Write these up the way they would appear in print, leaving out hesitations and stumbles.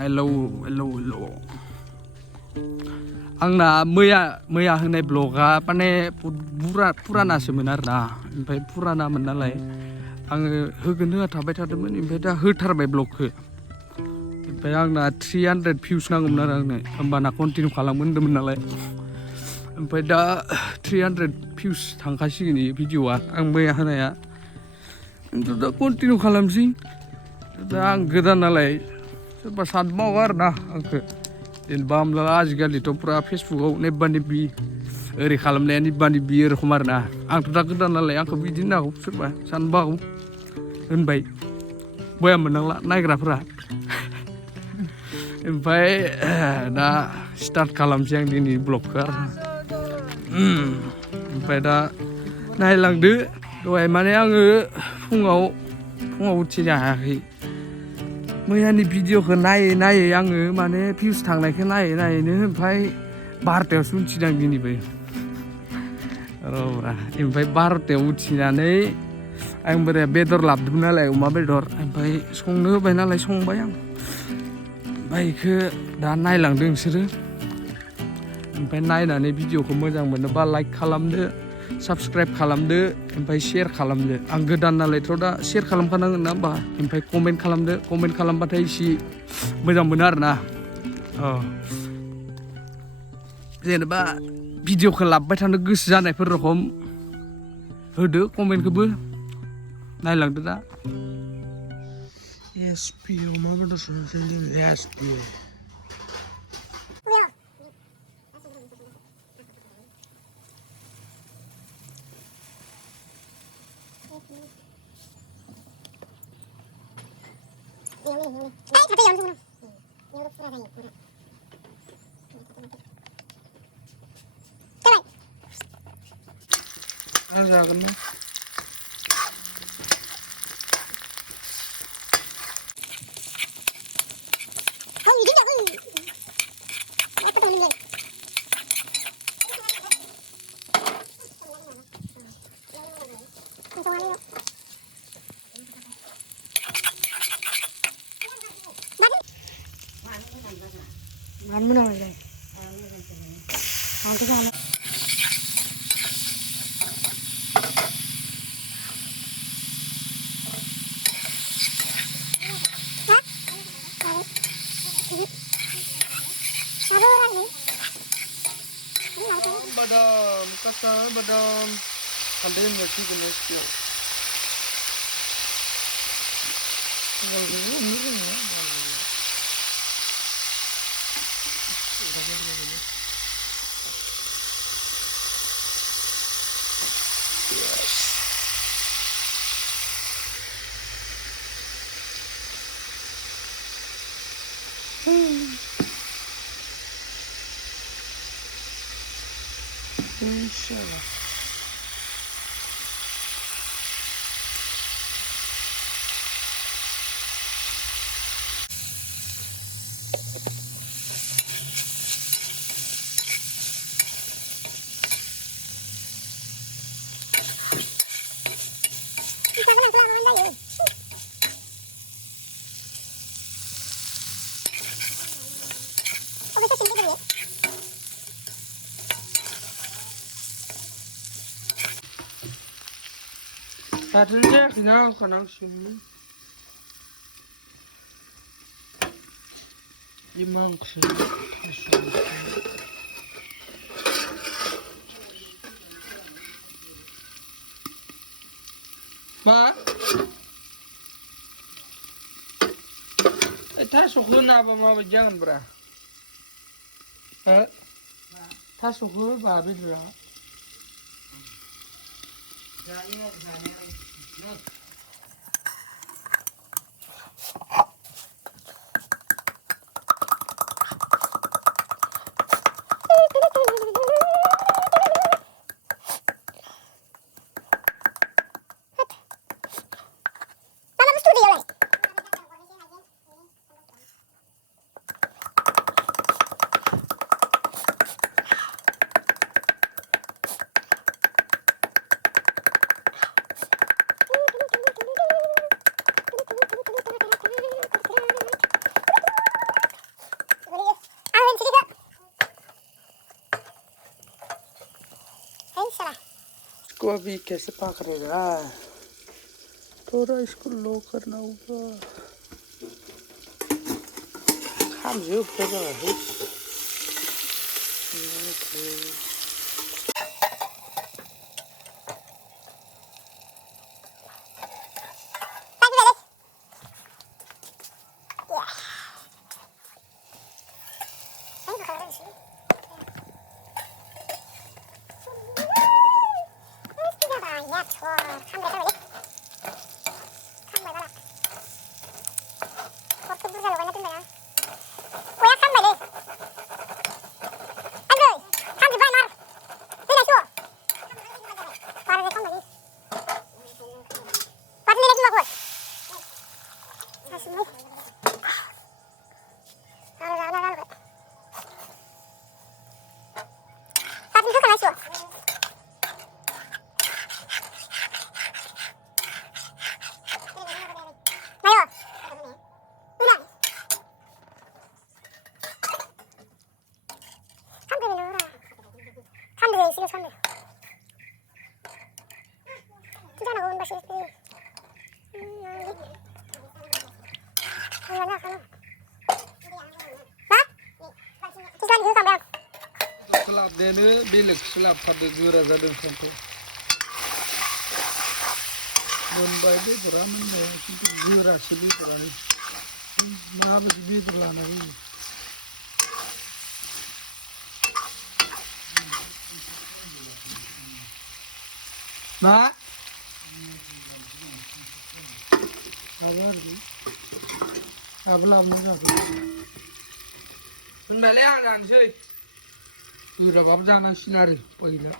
Hello. आंना मैया होनाय ब्लगा माने पुरानासोमोन आरोना ओमफ्राय पुरानामोन नालाय आङो होगोन होआ थाबाय थादोंमोन ओमफ्राय दा होथारबाय ब्लगखौ ओमफ्राय आंना 300 भिउस नांगौमोन आरो आंनो होमबाना कन्टिनिउ खालामगोन होन्दोंमोन नालाय ओमफ्राय दा 300 भिउस थांखासिगोन इ भिडिअआ आं मैया होनाया खिन्थु दा कन्टिनिउ खालामसै दा आं गोदान नालाय सोरबा सानबावो आरोना आंखौ जेनेबा हमला आजिखालिथ' पुरा फेसबुकआव नेब्बा नेब्बि ओरै खालामनाया निब्बा निब्बि एरखम आरोना आंथ' दा गोदान नालाय आंखौ बिदि होननो हागौ सोरबा सानबावो होनबाय बया मोननांला नायग्राफोरा ओमफ्राय दा स्टार्ट खालामसै आं दिनै ब्लगखौ आरो ओमफ्राय दा नायलांदो दहाय माने आङो फुङाव उथिनो हायाखै मैयानि भिडिअखौ नायै आङो माने भिउस थांनायखौ नायैनो ओमफ्राय 12थायावसो उथिदों दिनैबो ओमफ्राय 12थायाव उथिनानै आं बोरै बेदर लाबोदोंमोन नालाय अमा बेदर ओमफ्राय संनो होबाय नालाय संबाय आं ओमफ्राय बेखौ दा नायलांदों नोंसोरो ओमफ्राय नायनानै भिडिअखौ मोजां मोनोबा लाइक खालामदो साबस्क्राइब खालामदो ओमफ्राय शेयार खालामदो आं गोदान नालायथ' दा शेयार खालामखानांगोन ना होमबा ओमफ्राय कमेन्ट खालामदो कमेन्ट खालामबाथाय एसे मोजां मोनो आरोना जेनेबा भिडिअखौ लाबोबाय थानो गोसो जानायफोर रखम होदो कमेन्टखौबो नायलांदो दा एसपि अमा बेदर संनोसै एसपि जागोन ना badam kata badam ada yang ngasih jenis dia Insyaallah. Saatnya kita kanang sini. Imang sini. Ma? Tasukun apa mau jangan bra? Tasukun babi bra. इसको अभी कैसे पक रहेगा थोड़ा इसको लो करना होगा खामजोब जाबाय Slapnya belik slap pada gura zadeng sampai Mumbai itu beramai itu gura sih berani maaf sih berlana ini ma kabar sih ablam mana sih Mendalai ada sih udah bapak jangan sinari pagila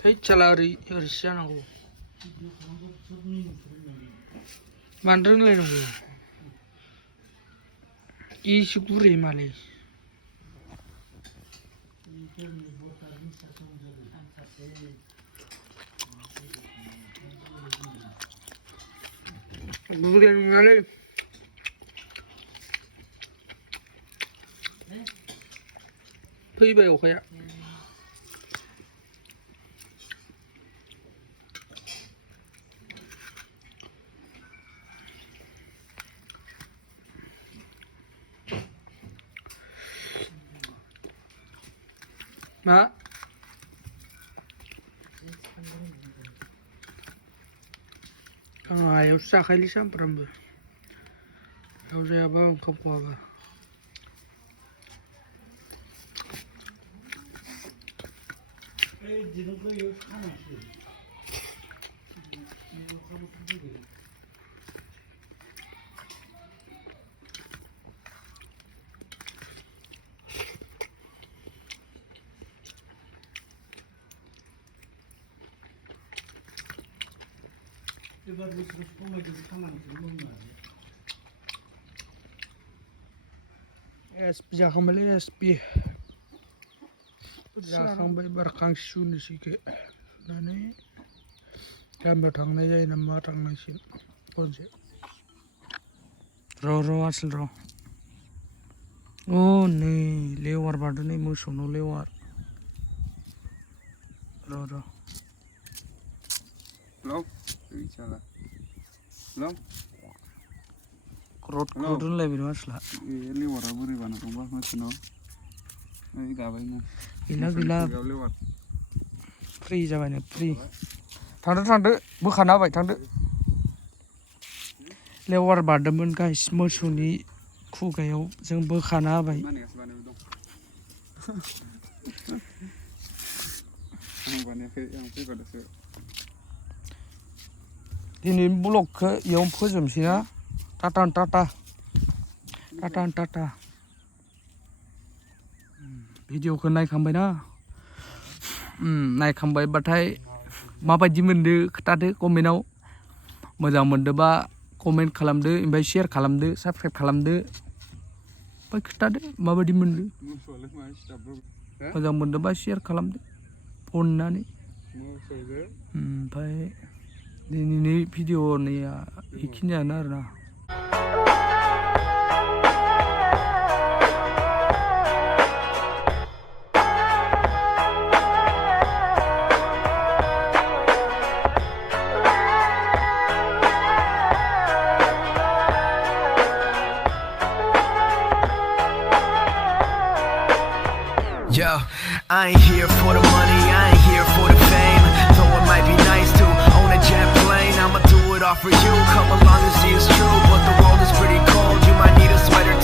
Thấy chalari irsian aku mandang lên aku syukuri malai Bukan malai Phi ok ya Ma Ayaw sa kalisan peramba Ayaw saya bang kapwa ba SP jangan beli SP jangan beli barang suni sih ke nane gambar thangnya jadi nama thangnya sih konse ro asal ro oh nih lewar badan nih Mwswu no lewar ro Belum, bicara. Belum. Kerut lebih mas lah. Ini warna beri warna kumbang macam no. Ini gabai Gila. Free jalan free. Tanda, bukan apa tanda. Lewar badaman guys, Mwswu ni kugayau, jeng bukan apa. Ini blok ke yang pojam sih ya, tata. Video ke naik kambai na, naik kambai batai, माबायदि मोनदो खोथादो कमेन्टआव मोजां मोनदोबा comment खालामदो ओमफ्राय share खालामदो subscribe खालामदो ओमफ्राय खोथादो माबायदि मोनदो मोजां मोनदोबा शेयार खालामदो अननानै ओमफ्राय दिनैनि भिडिअ'निया बेखिनियानो आरोना Yo, I ain't here for the money, I ain't here for the fame. Though it might be nice to own a jet plane, I'ma do it all for you. Come along and see it's true, but the world is pretty cold. You might need a sweater